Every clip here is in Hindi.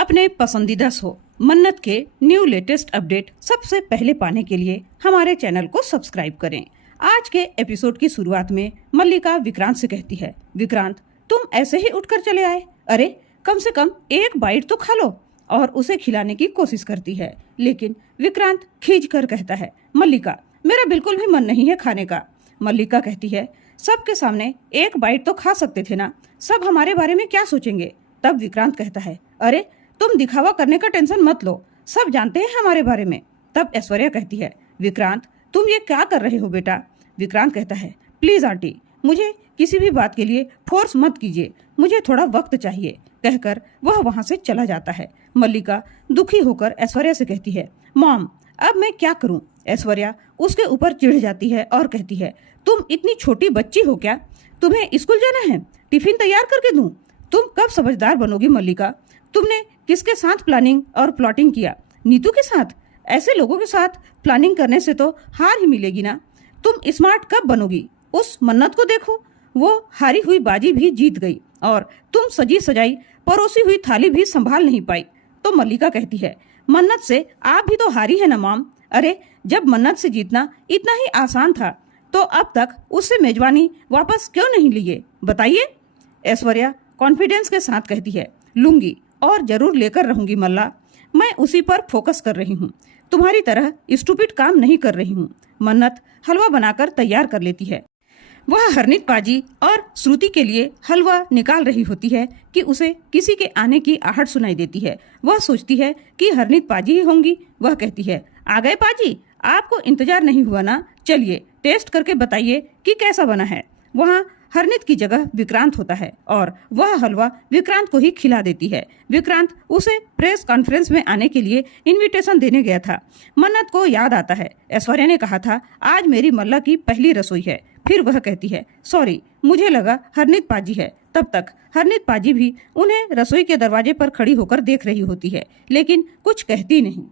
अपने पसंदीदा शो मन्नत के न्यू लेटेस्ट अपडेट सबसे पहले पाने के लिए हमारे चैनल को सब्सक्राइब करें। आज के एपिसोड की शुरुआत में मल्लिका विक्रांत से कहती है, विक्रांत तुम ऐसे ही उठकर चले आए? अरे कम से कम एक बाइट तो खा लो। और उसे खिलाने की कोशिश करती है, लेकिन विक्रांत खींच कर कहता है, मल्लिका मेरा बिल्कुल भी मन नहीं है खाने का। मल्लिका कहती है, सबके सामने एक बाइट तो खा सकते थे ना, सब हमारे बारे में क्या सोचेंगे। तब विक्रांत कहता है, अरे तुम दिखावा करने का टेंशन मत लो, सब जानते हैं हमारे बारे में। तब ऐश्वर्या कहती है, विक्रांत तुम ये क्या कर रहे हो बेटा? विक्रांत कहता है, प्लीज आंटी मुझे किसी भी बात के लिए फोर्स मत कीजिए, मुझे थोड़ा वक्त चाहिए। कहकर वह वहां से चला जाता है। मल्लिका दुखी होकर ऐश्वर्या से कहती है, मॉम अब मैं क्या करूं? ऐश्वर्या उसके ऊपर चिढ़ जाती है और कहती है, तुम इतनी छोटी बच्ची हो क्या? तुम्हें स्कूल जाना है? टिफिन तैयार करके दूं? तुम कब समझदार बनोगी मल्लिका? तुमने किसके साथ प्लानिंग और प्लॉटिंग किया? नीतू के साथ? ऐसे लोगों के साथ प्लानिंग करने से तो हार ही मिलेगी ना। तुम स्मार्ट कब बनोगी? उस मन्नत को देखो, वो हारी हुई बाजी भी जीत गई और तुम सजी सजाई परोसी हुई थाली भी संभाल नहीं पाई। तो मल्लिका कहती है, मन्नत से आप भी तो हारी है ना मॉम। अरे जब मन्नत से जीतना इतना ही आसान था तो अब तक उससे मेजबानी वापस क्यों नहीं लिए, बताइए। ऐश्वर्या कॉन्फिडेंस के साथ कहती है, लूंगी और जरूर लेकर रहूंगी मल्ला, मैं उसी पर फोकस कर रही हूँ, तुम्हारी तरह स्टूपिड काम नहीं कर रही हूँ। मन्नत हलवा बनाकर तैयार कर लेती है। वह हरनीत पाजी और श्रुति के लिए हलवा निकाल रही होती है कि उसे किसी के आने की आहट सुनाई देती है। वह सोचती है कि हरनीत पाजी ही होंगी। वह कहती है, आ गए पाजी, आपको इंतजार नहीं हुआ ना, चलिए टेस्ट करके बताइए कि कैसा बना है। वहाँ हरनीत की जगह विक्रांत होता है और वह हलवा विक्रांत को ही खिला देती है। विक्रांत उसे प्रेस कॉन्फ्रेंस में आने के लिए इनविटेशन देने गया था। मन्नत को याद आता है, ऐश्वर्या ने कहा था आज मेरी मल्ला की पहली रसोई है। फिर वह कहती है, सॉरी मुझे लगा हरनीत पाजी है। तब तक हरनीत पाजी भी उन्हें रसोई के दरवाजे पर खड़ी होकर देख रही होती है, लेकिन कुछ कहती नहीं।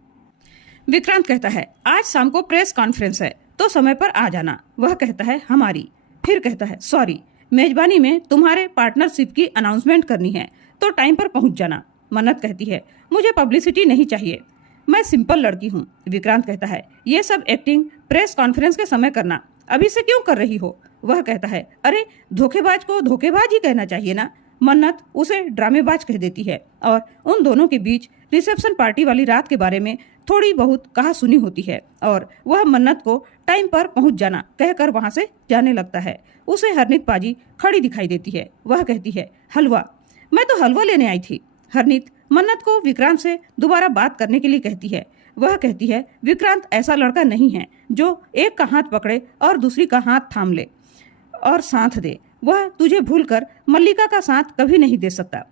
विक्रांत कहता है, आज शाम को प्रेस कॉन्फ्रेंस है तो समय पर आ जाना। वह कहता है, हमारी। फिर कहता है, सॉरी मेजबानी में तुम्हारे पार्टनरशिप की अनाउंसमेंट करनी है तो टाइम पर पहुंच जाना। मन्नत कहती है, मुझे पब्लिसिटी नहीं चाहिए, मैं सिंपल लड़की हूँ। विक्रांत कहता है, ये सब एक्टिंग प्रेस कॉन्फ्रेंस के समय करना, अभी से क्यों कर रही हो? वह कहता है, अरे धोखेबाज को धोखेबाज ही कहना चाहिए ना। मन्नत उसे ड्रामेबाज कह देती है और उन दोनों के बीच रिसेप्शन पार्टी वाली रात के बारे में थोड़ी बहुत कहा सुनी होती है और वह मन्नत को टाइम पर पहुंच जाना कहकर वहां से जाने लगता है। उसे हरनीत पाजी खड़ी दिखाई देती है। वह कहती है, हलवा? मैं तो हलवा लेने आई थी। हरनीत मन्नत को विक्रांत से दोबारा बात करने के लिए कहती है। वह कहती है, विक्रांत ऐसा लड़का नहीं है जो एक का हाथ पकड़े और दूसरी का हाथ थाम ले और साथ दे। वह तुझे भूलकर मल्लिका का साथ कभी नहीं दे सकता।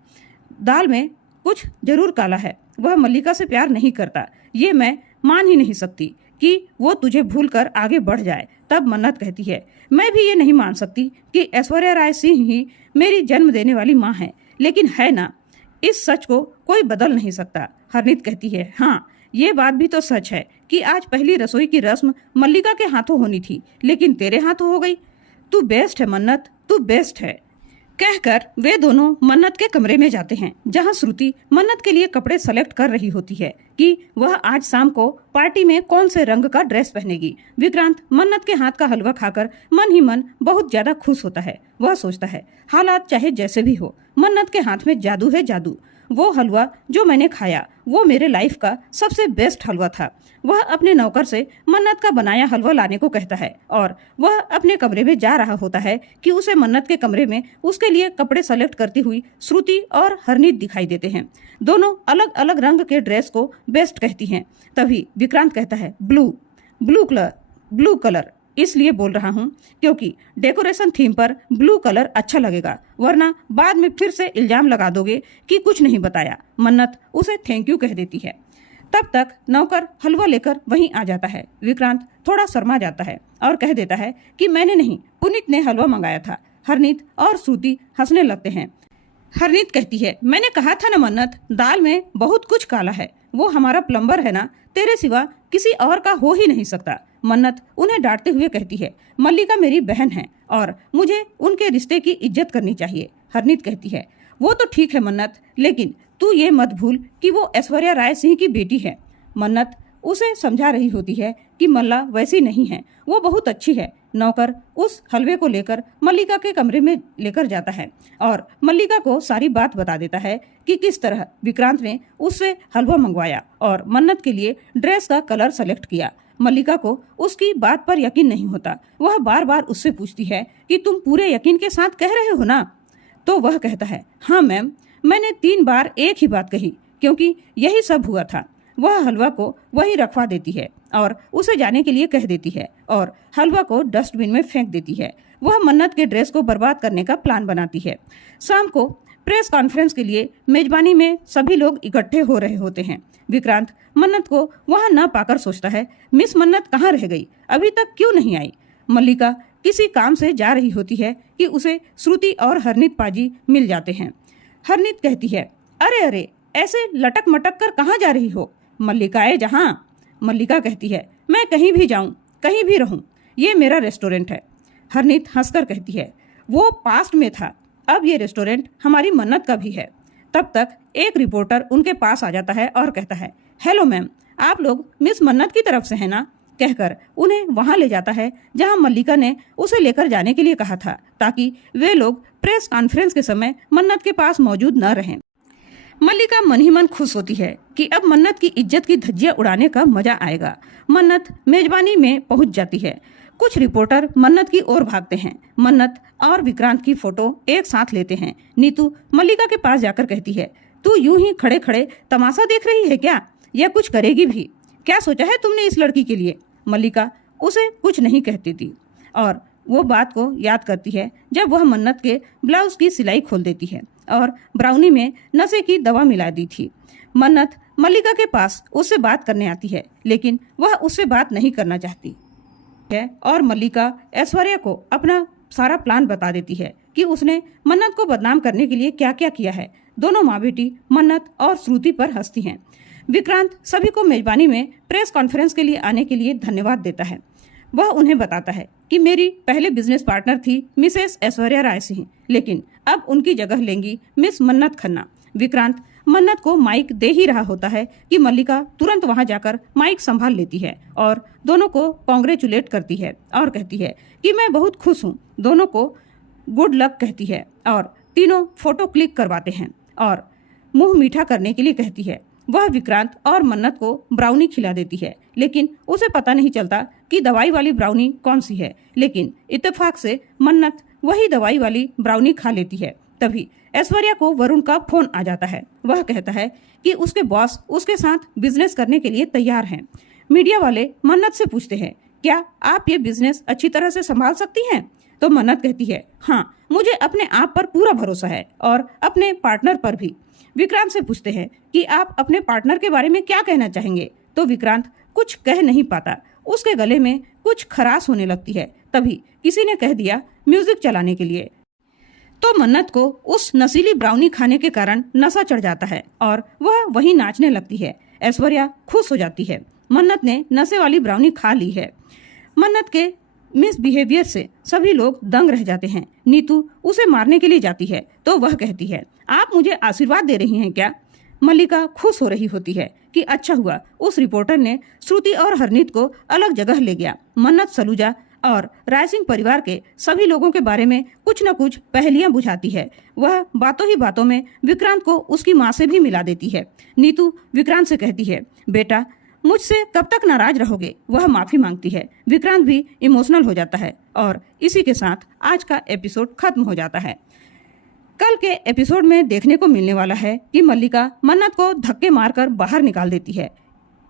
दाल में कुछ जरूर काला है, वह मल्लिका से प्यार नहीं करता, ये मैं मान ही नहीं सकती कि वो तुझे भूलकर आगे बढ़ जाए। तब मन्नत कहती है, मैं भी ये नहीं मान सकती कि ऐश्वर्या राय सिंह ही मेरी जन्म देने वाली माँ है, लेकिन है ना, इस सच को कोई बदल नहीं सकता। हरनीत कहती है, हाँ ये बात भी तो सच है कि आज पहली रसोई की रस्म मल्लिका के हाथों होनी थी, लेकिन तेरे हाथों हो गई। तू बेस्ट है मन्नत, तू बेस्ट है। कहकर वे दोनों मन्नत के कमरे में जाते हैं, जहां श्रुति मन्नत के लिए कपड़े सेलेक्ट कर रही होती है कि वह आज शाम को पार्टी में कौन से रंग का ड्रेस पहनेगी। विक्रांत मन्नत के हाथ का हलवा खाकर मन ही मन बहुत ज्यादा खुश होता है। वह सोचता है, हालात चाहे जैसे भी हो, मन्नत के हाथ में जादू है जादू। वो हलवा जो मैंने खाया वो मेरे लाइफ का सबसे बेस्ट हलवा था। वह अपने नौकर से मन्नत का बनाया हलवा लाने को कहता है और वह अपने कमरे में जा रहा होता है कि उसे मन्नत के कमरे में उसके लिए कपड़े सेलेक्ट करती हुई श्रुति और हरनीत दिखाई देते हैं। दोनों अलग अलग रंग के ड्रेस को बेस्ट कहती हैं। तभी विक्रांत कहता है, ब्लू कलर इसलिए बोल रहा हूँ क्योंकि डेकोरेशन थीम पर ब्लू कलर अच्छा लगेगा, वरना बाद में फिर से इल्जाम लगा दोगे कि कुछ नहीं बताया। मन्नत उसे थैंक यू कह देती है। तब तक नौकर हलवा लेकर वहीं आ जाता है। विक्रांत थोड़ा शर्मा जाता है और कह देता है कि मैंने नहीं, पुनीत ने हलवा मंगाया था। हरनीत और श्रुति हंसने लगते हैं। हरनीत कहती है, मैंने कहा था ना मन्नत, दाल में बहुत कुछ काला है, वो हमारा प्लम्बर है ना, तेरे सिवा किसी और का हो ही नहीं सकता। मन्नत उन्हें डांटते हुए कहती है, मल्लिका मेरी बहन है और मुझे उनके रिश्ते की इज्जत करनी चाहिए। हरनीत कहती है, वो तो ठीक है मन्नत, लेकिन तू ये मत भूल कि वो ऐश्वर्या राय सिंह की बेटी है। मन्नत उसे समझा रही होती है कि मल्ला वैसी नहीं है, वो बहुत अच्छी है। नौकर उस हलवे को लेकर मल्लिका के कमरे में लेकर जाता है और मल्लिका को सारी बात बता देता है कि किस तरह विक्रांत ने उससे हलवा मंगवाया और मन्नत के लिए ड्रेस का कलर सेलेक्ट किया। मल्लिका को उसकी बात पर यकीन नहीं होता। वह बार बार उससे पूछती है कि तुम पूरे यकीन के साथ कह रहे हो ना? तो वह कहता है, हाँ मैम, मैंने 3 बार एक ही बात कही क्योंकि यही सब हुआ था। वह हलवा को वहीं रखवा देती है और उसे जाने के लिए कह देती है और हलवा को डस्टबिन में फेंक देती है। वह मन्नत के ड्रेस को बर्बाद करने का प्लान बनाती है। शाम को प्रेस कॉन्फ्रेंस के लिए मेजबानी में सभी लोग इकट्ठे हो रहे होते हैं। विक्रांत मन्नत को वहां न पाकर सोचता है, मिस मन्नत कहाँ रह गई, अभी तक क्यों नहीं आई? मल्लिका किसी काम से जा रही होती है कि उसे श्रुति और हरनीत पाजी मिल जाते हैं। हरनीत कहती है, अरे अरे, ऐसे लटक मटक कर कहाँ जा रही हो? मल्लिका है जहाँ। मल्लिका कहती है, मैं कहीं भी जाऊं, कहीं भी रहूं, ये मेरा रेस्टोरेंट है। हरनीत हंसकर कहती है, वो पास्ट में था, अब ये रेस्टोरेंट हमारी मन्नत का भी है। तब तक एक रिपोर्टर उनके पास आ जाता है और कहता है, हेलो मैम, आप लोग मिस मन्नत की तरफ से हैं ना? कहकर उन्हें वहां ले जाता है जहां मल्लिका ने उसे लेकर जाने के लिए कहा था, ताकि वे लोग प्रेस कॉन्फ्रेंस के समय मन्नत के पास मौजूद न रहें। मल्लिका मन ही मन खुश होती है कि अब मन्नत की इज्जत की धज्जियां उड़ाने का मजा आएगा। मन्नत मेजबानी में पहुंच जाती है। कुछ रिपोर्टर मन्नत की ओर भागते हैं। मन्नत और विक्रांत की फोटो एक साथ लेते हैं। नीतू मल्लिका के पास जाकर कहती है, तू यूं ही खड़े खड़े तमाशा देख रही है क्या, या कुछ करेगी भी? क्या सोचा है तुमने इस लड़की के लिए? मल्लिका उसे कुछ नहीं कहती थी और वो बात को याद करती है जब वह मन्नत के ब्लाउज की सिलाई खोल देती है और ब्राउनी में नशे की दवा मिला दी थी। मन्नत मल्लिका के पास उससे बात करने आती है, लेकिन वह उससे बात नहीं करना चाहती है और मल्लिका ऐश्वर्या को अपना सारा प्लान बता देती है कि उसने मन्नत को बदनाम करने के लिए क्या क्या किया है। दोनों माँ बेटी मन्नत और श्रुति पर हंसती हैं। विक्रांत सभी को मेजबानी में प्रेस कॉन्फ्रेंस के लिए आने के लिए धन्यवाद देता है। वह उन्हें बताता है कि मेरी पहले बिजनेस पार्टनर थी मिसेस ऐश्वर्या राय सिंह, लेकिन अब उनकी जगह लेंगी मिस मन्नत खन्ना। विक्रांत मन्नत को माइक दे ही रहा होता है कि मल्लिका तुरंत वहां जाकर माइक संभाल लेती है और दोनों को कॉन्ग्रेचुलेट करती है और कहती है कि मैं बहुत खुश हूँ। दोनों को गुड लक कहती है और तीनों फोटो क्लिक करवाते हैं और मुंह मीठा करने के लिए कहती है। वह विक्रांत और मन्नत को ब्राउनी खिला देती है, लेकिन उसे पता नहीं चलता कि दवाई वाली ब्राउनी कौन सी है। लेकिन इत्तेफाक से मन्नत वही दवाई वाली ब्राउनी खा लेती है। तभी ऐश्वर्या को वरुण का फोन आ जाता है। वह कहता है कि उसके बॉस उसके साथ बिजनेस करने के लिए तैयार हैं। मीडिया वाले मन्नत से पूछते हैं, क्या आप ये बिजनेस अच्छी तरह से संभाल सकती हैं? तो मन्नत कहती है, हाँ, मुझे अपने आप पर पूरा भरोसा है और अपने पार्टनर पर भी। विक्रांत से पूछते हैं कि आप अपने पार्टनर के बारे में क्या कहना चाहेंगे? तो विक्रांत कुछ कह नहीं पाता। उसके गले में कुछ खराश होने लगती है। तभी किसी ने कह दिया म्यूजिक चलाने के लिए। तो मन्नत को उस नशीली ब्राउनी खाने के कारण नशा चढ़ जाता है और वह वहीं नाचने लगती है। ऐश्वर्या खुश हो जाती है, मन्नत ने नशे वाली ब्राउनी खा ली है। मन्नत के मिसबिहेवियर से सभी लोग दंग रह जाते हैं। नीतू उसे मारने के लिए जाती है तो वह कहती है, आप मुझे आशीर्वाद दे रही हैं क्या? मल्लिका खुश हो रही होती है कि अच्छा हुआ उस रिपोर्टर ने श्रुति और हरनीत को अलग जगह ले गया। मन्नत सलूजा और राय सिंह परिवार के सभी लोगों के बारे में कुछ न कुछ पहेलियां बुझाती है। वह बातों ही बातों में विक्रांत को उसकी माँ से भी मिला देती है। नीतू विक्रांत से कहती है, बेटा मुझसे कब तक नाराज रहोगे? वह माफी मांगती है। विक्रांत भी इमोशनल हो जाता है और इसी के साथ आज का एपिसोड खत्म हो जाता है। कल के एपिसोड में देखने को मिलने वाला है कि मल्लिका मन्नत को धक्के मारकर बाहर निकाल देती है।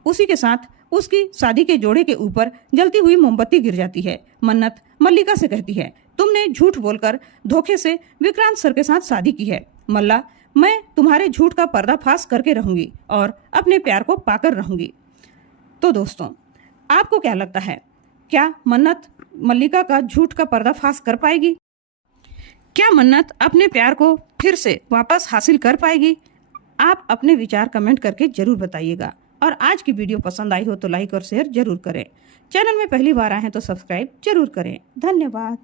उसी के साथ उसकी शादी के जोड़े के ऊपर जलती हुई मोमबत्ती गिर जाती है। मन्नत मल्लिका से कहती है, तुमने झूठ बोलकर धोखे से विक्रांत सर के साथ शादी की है। मल्ला, मैं तुम्हारे झूठ का पर्दाफाश करके रहूंगी और अपने प्यार को पाकर रहूंगी। तो दोस्तों, आपको क्या लगता है, क्या मन्नत मल्लिका का झूठ का पर्दाफाश कर पाएगी? क्या मन्नत अपने प्यार को फिर से वापस हासिल कर पाएगी? आप अपने विचार कमेंट करके जरूर बताइएगा। और आज की वीडियो पसंद आई हो तो लाइक और शेयर जरूर करें। चैनल में पहली बार आए हैं तो सब्सक्राइब जरूर करें। धन्यवाद।